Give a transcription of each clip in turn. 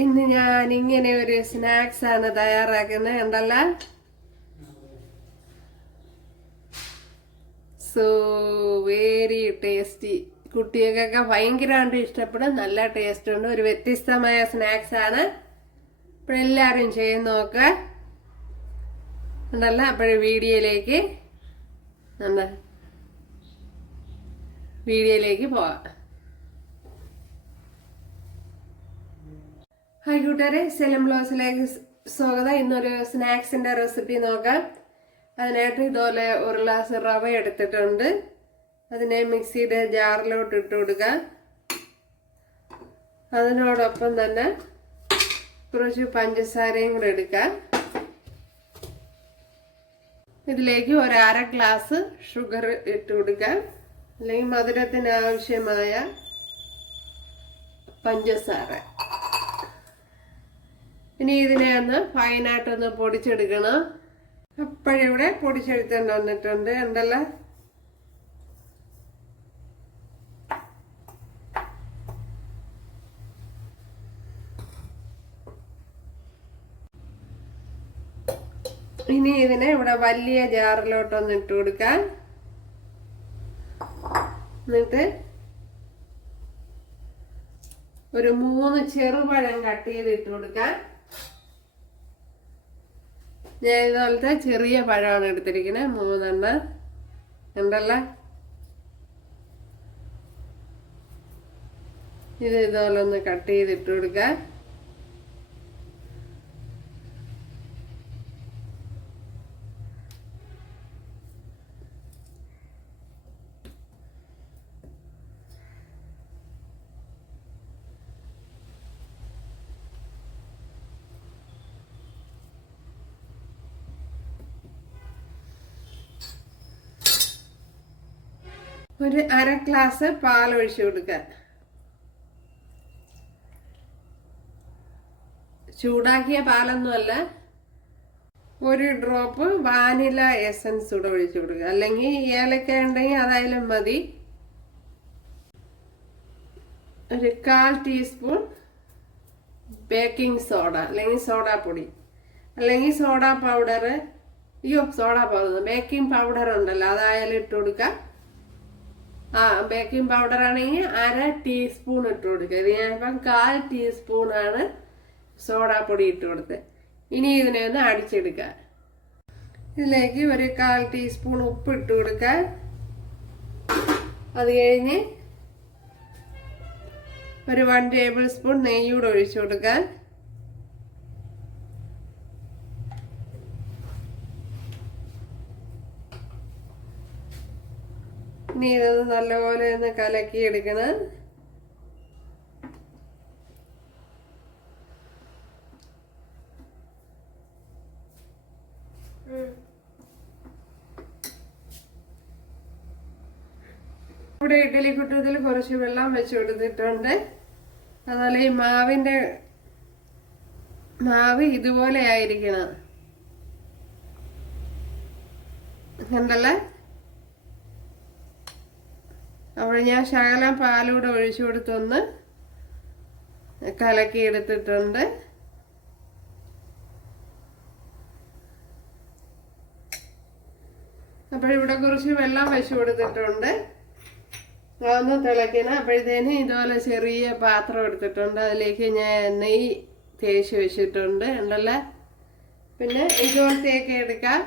ഇന്ന് ഞാൻ ഇങ്ങനെ ഒരു സ്നാക്സ് ആണ് തയ്യാറാക്കുന്നത്. ഉണ്ടല്ല, സോ വെരി ടേസ്റ്റി. കുട്ടികൾക്കൊക്കെ ഭയങ്കരമായിട്ട് ഇഷ്ടപ്പെടും. നല്ല ടേസ്റ്റ് ഉണ്ട്. ഒരു വ്യത്യസ്തമായ സ്നാക്സ് ആണ്. അപ്പോഴെല്ലാവരും ചെയ്ത് നോക്കുക. ഉണ്ടല്ല, അപ്പോഴേ വീഡിയോയിലേക്ക് പോവാം. ഹായ് കൂട്ടുകാരെ, സെലം ബ്ലോസിലേക്ക് സ്വാഗതം. ഇന്നൊരു സ്നാക്സിന്റെ റെസിപ്പി നോക്കാം. അതിനായിട്ട് ഇതുപോലെ ഒരു ഗ്ലാസ് റവ എടുത്തിട്ടുണ്ട്. അതിനെ മിക്സിയുടെ ജാറിലോട്ട് ഇട്ട് കൊടുക്കുക. അതിനോടൊപ്പം തന്നെ കുറച്ച് പഞ്ചസാരയും കൂടെ എടുക്കുക. ഇതിലേക്ക് ഒരു അര ഗ്ലാസ് ഷുഗർ ഇട്ട് കൊടുക്കുക, അല്ലെങ്കിൽ മധുരത്തിന് ആവശ്യമായ പഞ്ചസാര. ഇനി ഇതിനെ ഒന്ന് ഫൈനായിട്ടൊന്ന് പൊടിച്ചെടുക്കണം. അപ്പോഴിവിടെ പൊടിച്ചെടുത്തേണ്ടി വന്നിട്ടുണ്ട്. ഉണ്ടല്ലോ, ഇനി ഇതിനെ ഇവിടെ വലിയ ജാറിലോട്ടൊന്ന് ഇട്ട് കൊടുക്കാം. എന്നിട്ട് ഒരു 3 ചെറുപഴം കട്ട് ചെയ്ത് ഇട്ട് കൊടുക്കാം. ഞാൻ ഇതുപോലത്തെ ചെറിയ പഴമാണ് എടുത്തിരിക്കുന്നത്, 3 എണ്ണം. ഉണ്ടല്ലോ, ഇത് ഇതുപോലെ ഒന്ന് കട്ട് ചെയ്തിട്ട് കൊടുക്കാം. ഒരു അര ഗ്ലാസ് പാൽ ഒഴിച്ചു കൊടുക്കുക. ചൂടാക്കിയ പാലൊന്നുമല്ല, ഒരു ഡ്രോപ്പ് വാനില എസൻസ് കൂടെ ഒഴിച്ചു കൊടുക്കുക. അല്ലെങ്കിൽ ഏലക്ക ഉണ്ടെങ്കിൽ അതായാലും മതി. ഒരു 1/4 ടീസ്പൂൺ ബേക്കിംഗ് സോഡ അല്ലെങ്കിൽ സോഡാപ്പൊടി, അല്ലെങ്കിൽ soda powder. Soda powder, baking powder ഉണ്ടല്ലോ, അതായാലും ഇട്ട് കൊടുക്കുക. ബേക്കിംഗ് പൗഡർ ആണെങ്കിൽ അര ടീസ്പൂൺ ഇട്ട് കൊടുക്കുക. ഇത് ഞാനിപ്പം 1/4 ടീസ്പൂണാണ് സോഡാപ്പൊടി ഇട്ട് കൊടുത്തത്. ഇനി ഇതിനെ ഒന്ന് അടിച്ചെടുക്കുക. ഇതിലേക്ക് ഒരു 1/4 ടീസ്പൂൺ ഉപ്പ് ഇട്ട് കൊടുക്കുക. അത് കഴിഞ്ഞ് ഒരു 1 ടേബിൾ സ്പൂൺ നെയ്യൂടെ ഒഴിച്ചു കൊടുക്കുക. ഇനി ഇതൊന്ന് നല്ലപോലെ ഒന്ന് കലക്കി എടുക്കണം. ഇവിടെ ഇഡ്ഡലി കുട്ടത്തിൽ കുറച്ച് വെള്ളം വെച്ച് കൊടുത്തിട്ടുണ്ട്. അതുപോലെ ഈ മാവ് ഇതുപോലെ ആയിരിക്കണം. കണ്ടല്ലേ, അപ്പോൾ ഞാൻ ശകലം പാലൂടെ ഒഴിച്ചു കൊടുത്തൊന്ന് കലക്കി എടുത്തിട്ടുണ്ട്. അപ്പോഴിവിടെ കുറച്ച് വെള്ളം വെച്ച് കൊടുത്തിട്ടുണ്ട്. അതൊന്ന് തിളയ്ക്കണം. അപ്പോഴത്തേന് ഇതുപോലെ ചെറിയ പാത്രം എടുത്തിട്ടുണ്ട്. അതിലേക്ക് ഞാൻ നെയ്യ് തേച്ച് വെച്ചിട്ടുണ്ട്. ഉണ്ടല്ലോ, പിന്നെ ഇതുപോലത്തെയൊക്കെ എടുക്കാം.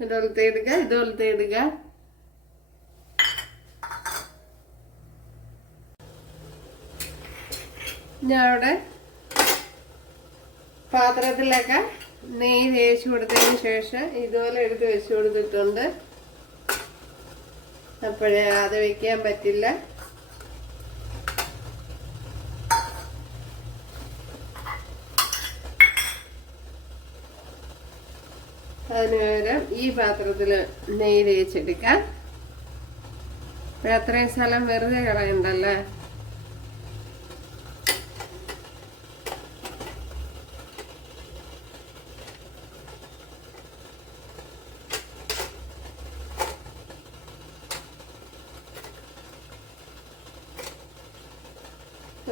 ഇതുപോലത്തെ എടുക്കുക. ഞാൻ അവിടെ പാത്രത്തിലൊക്കെ നെയ്യ് തേച്ച് കൊടുത്തതിന് ശേഷം ഇതുപോലെ എടുത്ത് വെച്ച് കൊടുത്തിട്ടുണ്ട്. അപ്പോഴേ അത് വെക്കാൻ പറ്റില്ല. അതിന് പകരം ഈ പാത്രത്തിൽ നെയ്യ് തേച്ചെടുക്കാം. അത്രയും സ്ഥലം വെറുതെ കളയണ്ടല്ലോ.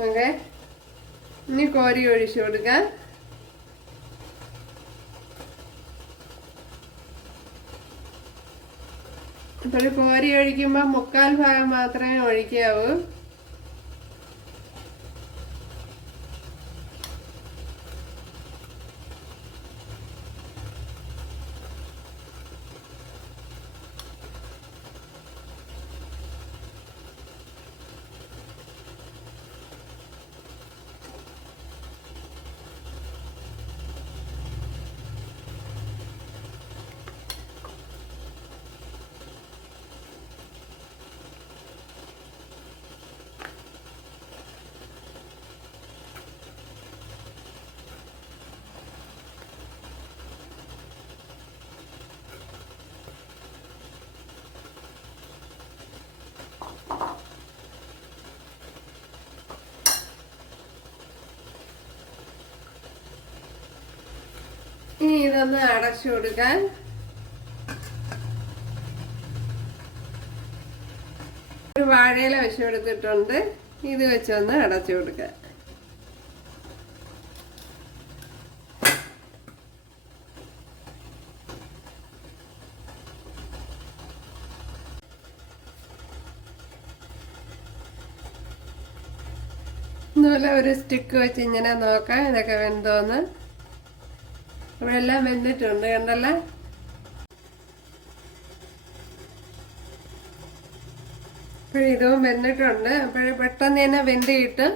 ഓക്കെ, ഇനി കോരി ഒഴിച്ചു കൊടുക്കാം. അപ്പോൾ കോരി ഒഴിക്കുമ്പോൾ 1/4 ഭാഗം മാത്രമേ ഒഴിക്കാവൂ. ഇനി ഇതൊന്ന് അടച്ചു കൊടുക്കാൻ. ഒരു വാഴയില വെച്ച് കൊടുത്തിട്ടുണ്ട്. ഇത് വെച്ചൊന്ന് അടച്ചു കൊടുക്കാൻ. ഇതുപോലെ ഒരു സ്റ്റിക്ക് വെച്ച് ഇങ്ങനെ നോക്കാം ഇതൊക്കെ വെന്തോന്ന്. ഇവിടെ എല്ലാം വെന്തിട്ടുണ്ട് കണ്ടല്ലോ. ഇതും വെന്തിട്ടുണ്ട്. പെട്ടെന്ന് തന്നെ വെന്തിട്ട്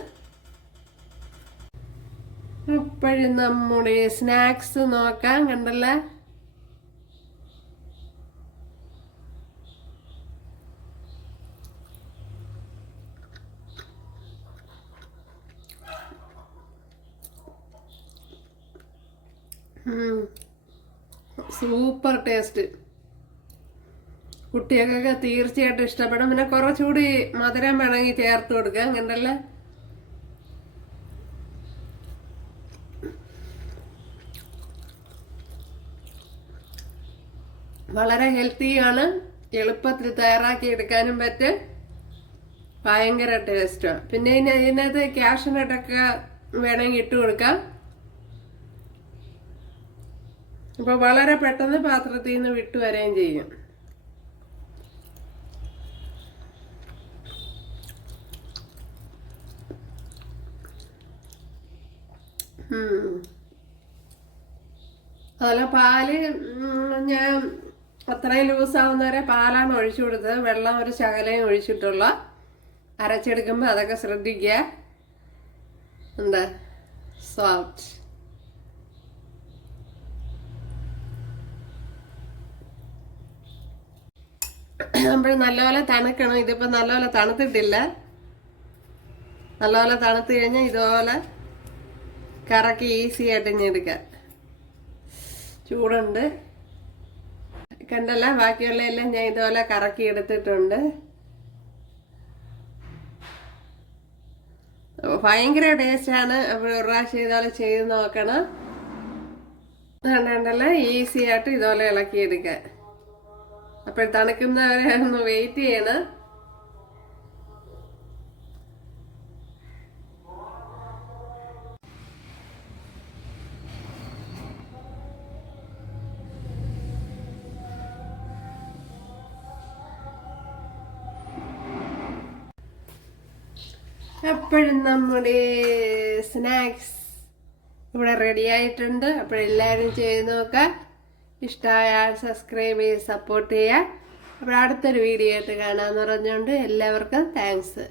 ഇപ്പോഴും നമ്മുടെ സ്നാക്സ് നോക്കാം കണ്ടല്ലോ. Super taste. കുട്ടികൾക്കൊക്കെ തീർച്ചയായിട്ടും ഇഷ്ടപ്പെടും. പിന്നെ കുറച്ചുകൂടി മധുരം വേണമെങ്കിൽ ചേർത്ത് കൊടുക്കുക കണ്ടല്ലോ. വളരെ ഹെൽത്തിയാണ്. എളുപ്പത്തിൽ തയ്യാറാക്കി എടുക്കാനും പറ്റും. ഭയങ്കര ടേസ്റ്റാണ്. പിന്നെ ഇതിനകത്ത് കാഷ്യൂനട്ടൊക്കെ വേണമെങ്കിൽ ഇട്ട് കൊടുക്കാം. അപ്പോൾ വളരെ പെട്ടെന്ന് പാത്രത്തിൽ നിന്ന് വിട്ടു വരികയും ചെയ്യും. അതുപോലെ പാല് ഞാൻ അത്രയും ലൂസാവുന്നവരെ പാലാണ് ഒഴിച്ചു കൊടുത്തത്. വെള്ളം ഒരു ശകലയും ഒഴിച്ചിട്ടുള്ള. അരച്ചെടുക്കുമ്പോൾ അതൊക്കെ ശ്രദ്ധിക്കുക. എന്താ സോഫ്റ്റ്. നമ്മൾ നല്ലപോലെ തണുക്കണം. ഇതിപ്പോൾ നല്ലപോലെ തണുത്തിട്ടില്ല. നല്ലപോലെ തണുത്ത് കഴിഞ്ഞാൽ ഇതുപോലെ കറക്കി ഈസി ആയിട്ട് ഇനി എടുക്കാം. ചൂടുണ്ട് കണ്ടല്ല. ബാക്കിയുള്ള എല്ലാം ഞാൻ ഇതുപോലെ കറക്കി എടുത്തിട്ടുണ്ട്. ഭയങ്കര ടേസ്റ്റാണ്. അപ്പോൾ ഒരു പ്രാവശ്യം ഇതുപോലെ ചെയ്ത് നോക്കണം. കണ്ടല്ല ഈസി ആയിട്ട് ഇതുപോലെ ഇളക്കിയെടുക്കാൻ. അപ്പോൾ തണുക്കുന്നവരെ ഒന്ന് വെയിറ്റ് ചെയ്യണം. അപ്പോഴും നമ്മുടെ സ്നാക്സ് ഇവിടെ റെഡി ആയിട്ടുണ്ട്. അപ്പോഴെല്ലാവരും ചെയ്ത് നോക്കാം. ഇഷ്ടമായാൽ സബ്സ്ക്രൈബ് ചെയ്ത് സപ്പോർട്ട് ചെയ്യുക. അപ്പോൾ അടുത്തൊരു വീഡിയോ ആയിട്ട് കാണാമെന്ന് പറഞ്ഞുകൊണ്ട് എല്ലാവർക്കും താങ്ക്സ്.